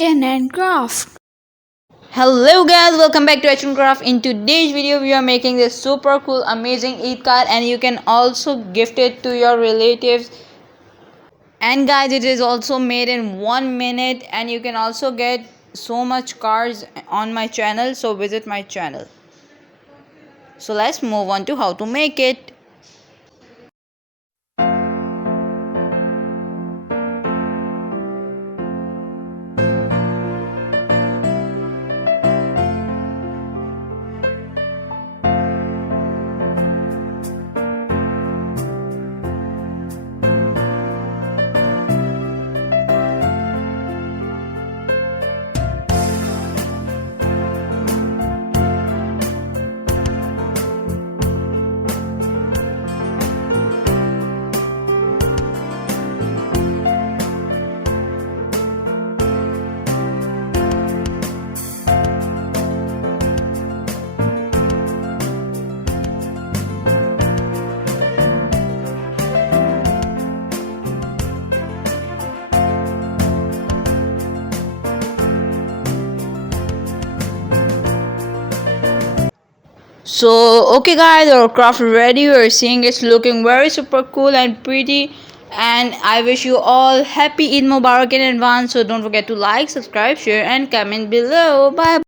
and Craft. Hello guys, welcome back to Craft. In today's video we are making this super cool amazing Eid card, and you can also gift it to your relatives. And guys, it is also made in 1 minute, and you can also get so much cards on my channel, so visit my channel. So let's move on to how to make it. So okay guys, our craft ready. We're seeing it's looking very super cool and pretty, and I wish you all happy Eid Mubarak in advance. So don't forget to like, subscribe, share and comment below. Bye.